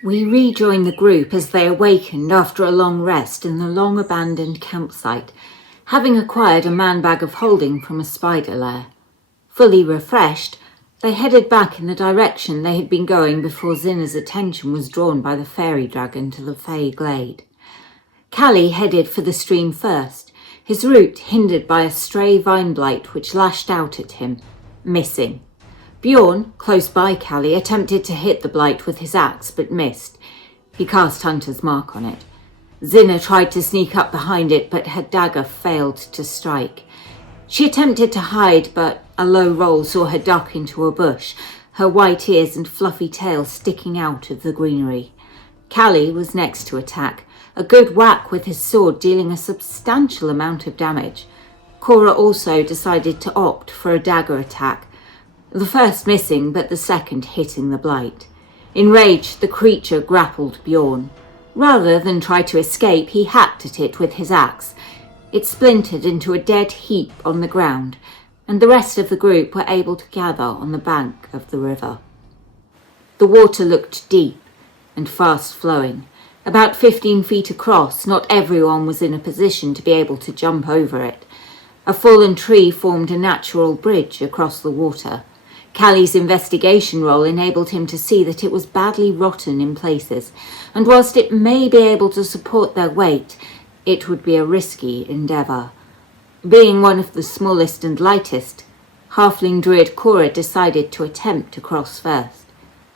We rejoined the group as they awakened after a long rest in the long-abandoned campsite, having acquired a man-bag of holding from a spider lair. Fully refreshed, they headed back in the direction they had been going before Zinna's attention was drawn by the fairy dragon to the Fey glade. Callie headed for the stream first, his route hindered by a stray vine blight which lashed out at him, missing. Bjorn, close by Callie, attempted to hit the blight with his axe, but missed. He cast Hunter's Mark on it. Zinna tried to sneak up behind it, but her dagger failed to strike. She attempted to hide, but a low roll saw her duck into a bush, her white ears and fluffy tail sticking out of the greenery. Callie was next to attack, a good whack with his sword dealing a substantial amount of damage. Cora also decided to opt for a dagger attack, the first missing, but the second hitting the blight. Enraged, the creature grappled Bjorn. Rather than try to escape, he hacked at it with his axe. It splintered into a dead heap on the ground, and the rest of the group were able to gather on the bank of the river. The water looked deep and fast-flowing. About 15 feet across, not everyone was in a position to be able to jump over it. A fallen tree formed a natural bridge across the water. Callie's investigation role enabled him to see that it was badly rotten in places, and whilst it may be able to support their weight, it would be a risky endeavour. Being one of the smallest and lightest, halfling druid Cora decided to attempt to cross first.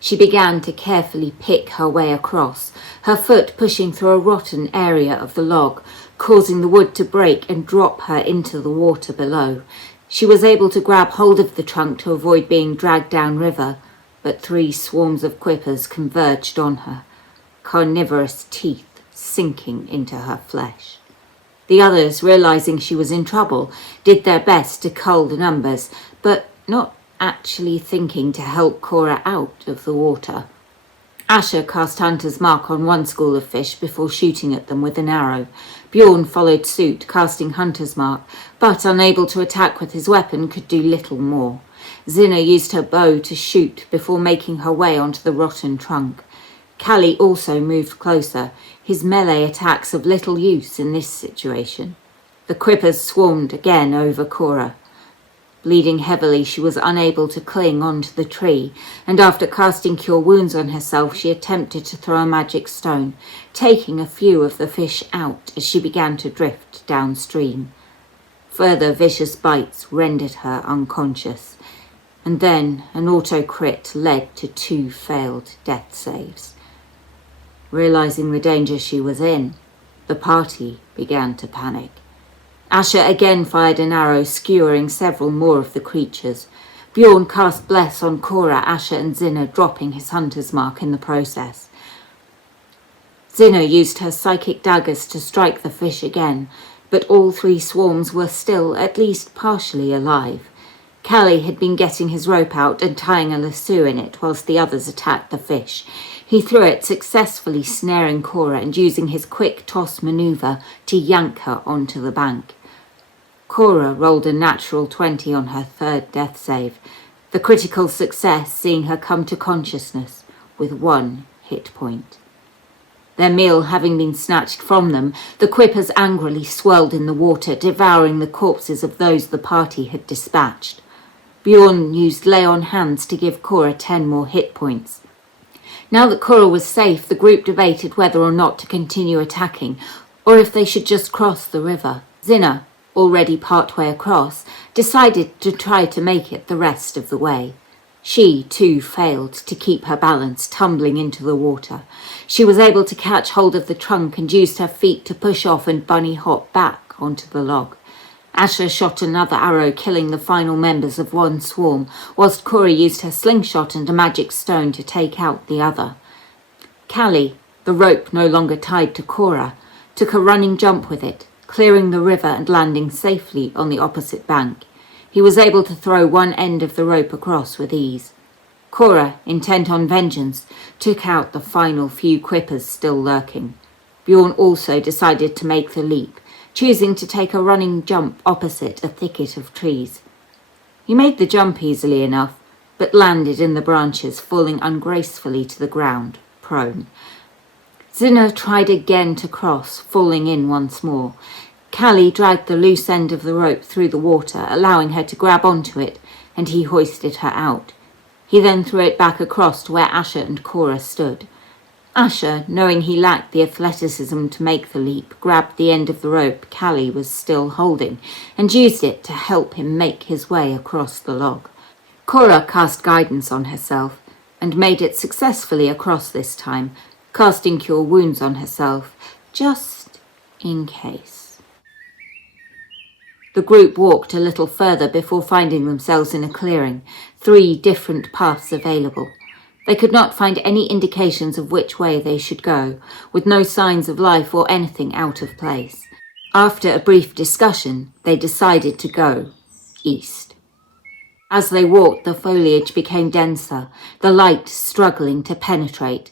She began to carefully pick her way across, her foot pushing through a rotten area of the log, causing the wood to break and drop her into the water below. She was able to grab hold of the trunk to avoid being dragged downriver, but 3 swarms of quippers converged on her, carnivorous teeth sinking into her flesh. The others, realizing she was in trouble, did their best to cull the numbers, but not actually thinking to help Cora out of the water. Asher cast Hunter's Mark on one school of fish before shooting at them with an arrow. Bjorn followed suit, casting Hunter's Mark, but unable to attack with his weapon, could do little more. Zinna used her bow to shoot before making her way onto the rotten trunk. Callie also moved closer, his melee attacks of little use in this situation. The quippers swarmed again over Cora. Bleeding heavily, she was unable to cling onto the tree, and after casting Cure Wounds on herself, she attempted to throw a magic stone, taking a few of the fish out as she began to drift downstream. Further vicious bites rendered her unconscious, and then an auto-crit led to 2 failed death saves. Realizing the danger she was in, the party began to panic. Asher again fired an arrow, skewering several more of the creatures. Bjorn cast Bless on Cora, Asher and Zinna, dropping his Hunter's Mark in the process. Zinna used her psychic daggers to strike the fish again, but all 3 swarms were still at least partially alive. Callie had been getting his rope out and tying a lasso in it whilst the others attacked the fish. He threw it, successfully snaring Cora and using his quick toss manoeuvre to yank her onto the bank. Cora rolled a natural 20 on her 3rd death save, the critical success seeing her come to consciousness with 1 hit point. Their meal having been snatched from them, the quippers angrily swirled in the water, devouring the corpses of those the party had dispatched. Bjorn used lay on hands to give Cora 10 more hit points. Now that Cora was safe, the group debated whether or not to continue attacking, or if they should just cross the river. Zinna, already partway across, decided to try to make it the rest of the way. She, too, failed to keep her balance, tumbling into the water. She was able to catch hold of the trunk and used her feet to push off and bunny hop back onto the log. Asher shot another arrow, killing the final members of one swarm, whilst Cora used her slingshot and a magic stone to take out the other. Callie, the rope no longer tied to Cora, took a running jump with it, clearing the river and landing safely on the opposite bank. He was able to throw one end of the rope across with ease. Cora, intent on vengeance, took out the final few quippers still lurking. Bjorn also decided to make the leap, choosing to take a running jump opposite a thicket of trees. He made the jump easily enough, but landed in the branches, falling ungracefully to the ground, prone. Zina tried again to cross, falling in once more. Callie dragged the loose end of the rope through the water, allowing her to grab onto it, and he hoisted her out. He then threw it back across to where Asher and Cora stood. Asher, knowing he lacked the athleticism to make the leap, grabbed the end of the rope Callie was still holding and used it to help him make his way across the log. Cora cast guidance on herself and made it successfully across this time, casting Cure Wounds on herself, just in case. The group walked a little further before finding themselves in a clearing, 3 different paths available. They could not find any indications of which way they should go, with no signs of life or anything out of place. After a brief discussion, they decided to go east. As they walked, the foliage became denser, the light struggling to penetrate.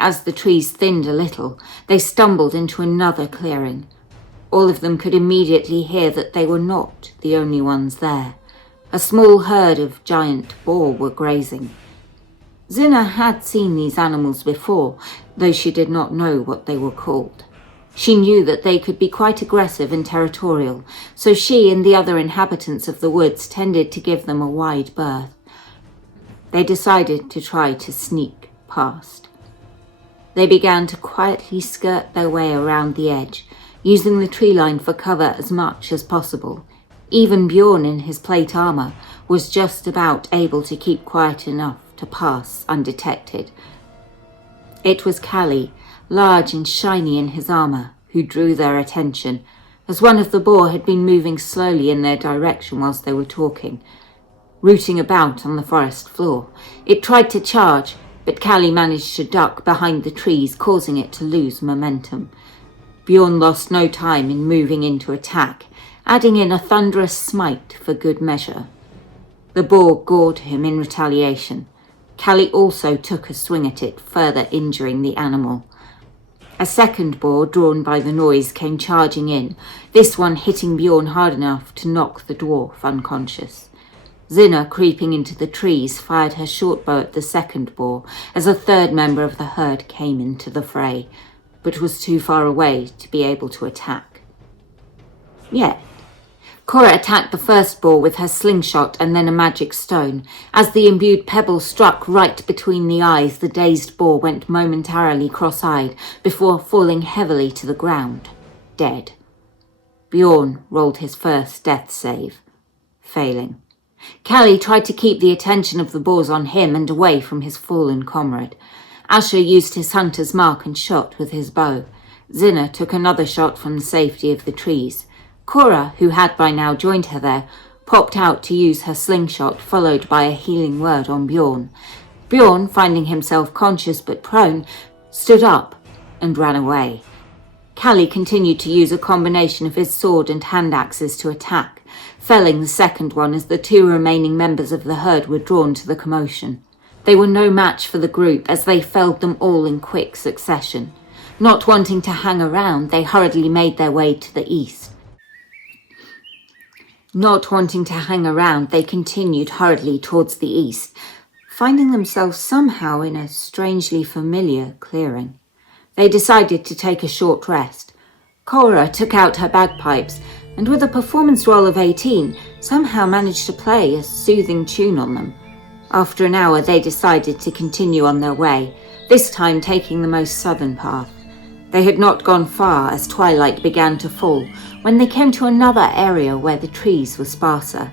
As the trees thinned a little, they stumbled into another clearing. All of them could immediately hear that they were not the only ones there. A small herd of giant boar were grazing. Zina had seen these animals before, though she did not know what they were called. She knew that they could be quite aggressive and territorial, so she and the other inhabitants of the woods tended to give them a wide berth. They decided to try to sneak past. They began to quietly skirt their way around the edge, using the tree line for cover as much as possible. Even Bjorn in his plate armor was just about able to keep quiet enough to pass undetected. It was Callie, large and shiny in his armor, who drew their attention, as one of the boar had been moving slowly in their direction whilst they were talking, rooting about on the forest floor. It tried to charge, but Callie managed to duck behind the trees, causing it to lose momentum. Bjorn lost no time in moving into attack, adding in a thunderous smite for good measure. The boar gored him in retaliation. Callie also took a swing at it, further injuring the animal. A second boar, drawn by the noise, came charging in, this one hitting Bjorn hard enough to knock the dwarf unconscious. Zina, creeping into the trees, fired her short bow at the second boar as a third member of the herd came into the fray, but was too far away to be able to attack. Yet, Cora attacked the first boar with her slingshot and then a magic stone. As the imbued pebble struck right between the eyes, the dazed boar went momentarily cross-eyed before falling heavily to the ground, dead. Bjorn rolled his first death save, failing. Callie tried to keep the attention of the boars on him and away from his fallen comrade. Asher used his hunter's mark and shot with his bow. Zina took another shot from the safety of the trees. Cora, who had by now joined her there, popped out to use her slingshot, followed by a healing word on Bjorn. Bjorn, finding himself conscious but prone, stood up and ran away. Callie continued to use a combination of his sword and hand axes to attack, felling the second one as the 2 remaining members of the herd were drawn to the commotion. They were no match for the group as they felled them all in quick succession. Not wanting to hang around, they hurriedly made their way to the east. Not wanting to hang around, they continued hurriedly towards the east, finding themselves somehow in a strangely familiar clearing. They decided to take a short rest. Cora took out her bagpipes and with a performance roll of 18, somehow managed to play a soothing tune on them. After an hour, they decided to continue on their way, this time taking the most southern path. They had not gone far as twilight began to fall when they came to another area where the trees were sparser.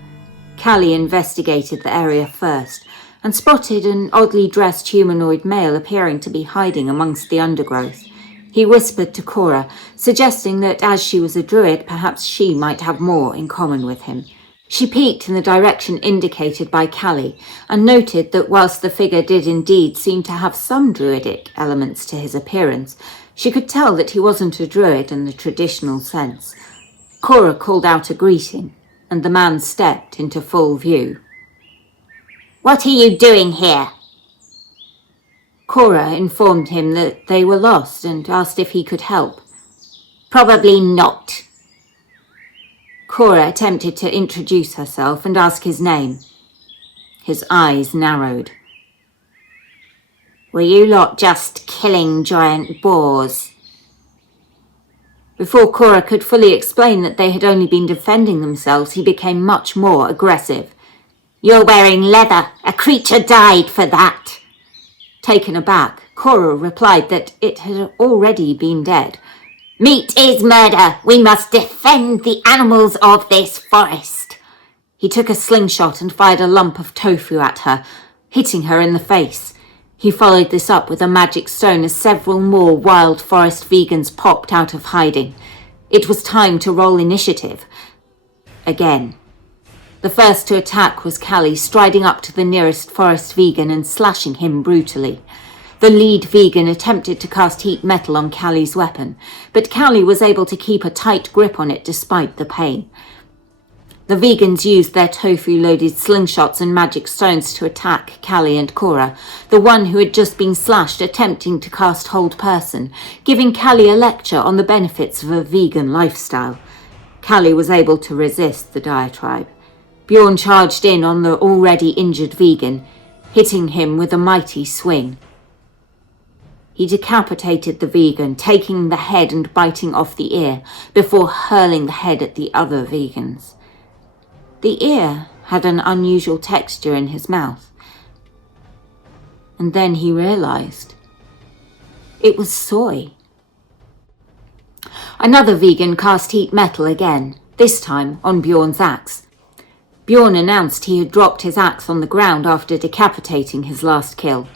Callie investigated the area first and spotted an oddly dressed humanoid male appearing to be hiding amongst the undergrowth. He whispered to Cora, suggesting that as she was a druid, perhaps she might have more in common with him. She peeked in the direction indicated by Callie and noted that whilst the figure did indeed seem to have some druidic elements to his appearance, she could tell that he wasn't a druid in the traditional sense. Cora called out a greeting, and the man stepped into full view. "What are you doing here?" Cora informed him that they were lost and asked if he could help. "Probably not." Cora attempted to introduce herself and ask his name. His eyes narrowed. Were you lot just killing giant boars? Before Cora could fully explain that they had only been defending themselves, he became much more aggressive. You're wearing leather. A creature died for that. Taken aback, Cora replied that it had already been dead. Meat is murder. We must defend the animals of this forest. He took a slingshot and fired a lump of tofu at her, hitting her in the face. He followed this up with a magic stone as several more wild forest vegans popped out of hiding. It was time to roll initiative. Again. The first to attack was Callie, striding up to the nearest forest vegan and slashing him brutally. The lead vegan attempted to cast heat metal on Callie's weapon, but Callie was able to keep a tight grip on it despite the pain. The vegans used their tofu-loaded slingshots and magic stones to attack Callie and Cora, the one who had just been slashed attempting to cast Hold Person, giving Callie a lecture on the benefits of a vegan lifestyle. Callie was able to resist the diatribe. Bjorn charged in on the already injured vegan, hitting him with a mighty swing. He decapitated the vegan, taking the head and biting off the ear, before hurling the head at the other vegans. The ear had an unusual texture in his mouth. And then he realized it was soy. Another vegan cast heat metal again, this time on Bjorn's axe. Bjorn announced he had dropped his axe on the ground after decapitating his last kill.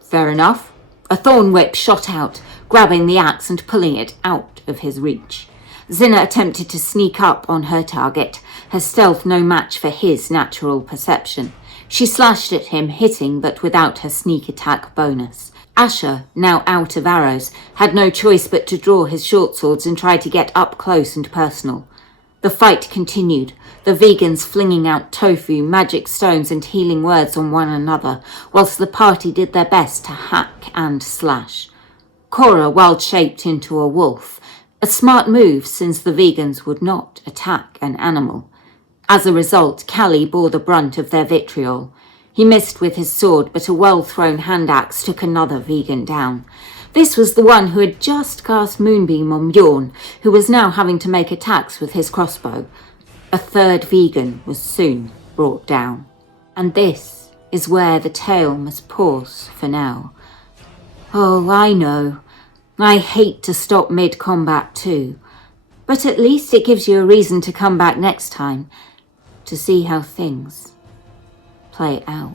Fair enough. A thorn whip shot out, grabbing the axe and pulling it out of his reach. Zinna attempted to sneak up on her target, her stealth no match for his natural perception. She slashed at him, hitting but without her sneak attack bonus. Asher, now out of arrows, had no choice but to draw his short swords and try to get up close and personal. The fight continued, the vegans flinging out tofu, magic stones and healing words on one another, whilst the party did their best to hack and slash. Cora wild-shaped into a wolf, a smart move since the vegans would not attack an animal. As a result, Callie bore the brunt of their vitriol. He missed with his sword, but a well-thrown hand axe took another vegan down. This was the one who had just cast Moonbeam on Bjorn, who was now having to make attacks with his crossbow. A third vegan was soon brought down. And this is where the tale must pause for now. Oh, I know. I hate to stop mid-combat too. But at least it gives you a reason to come back next time to see how things play out.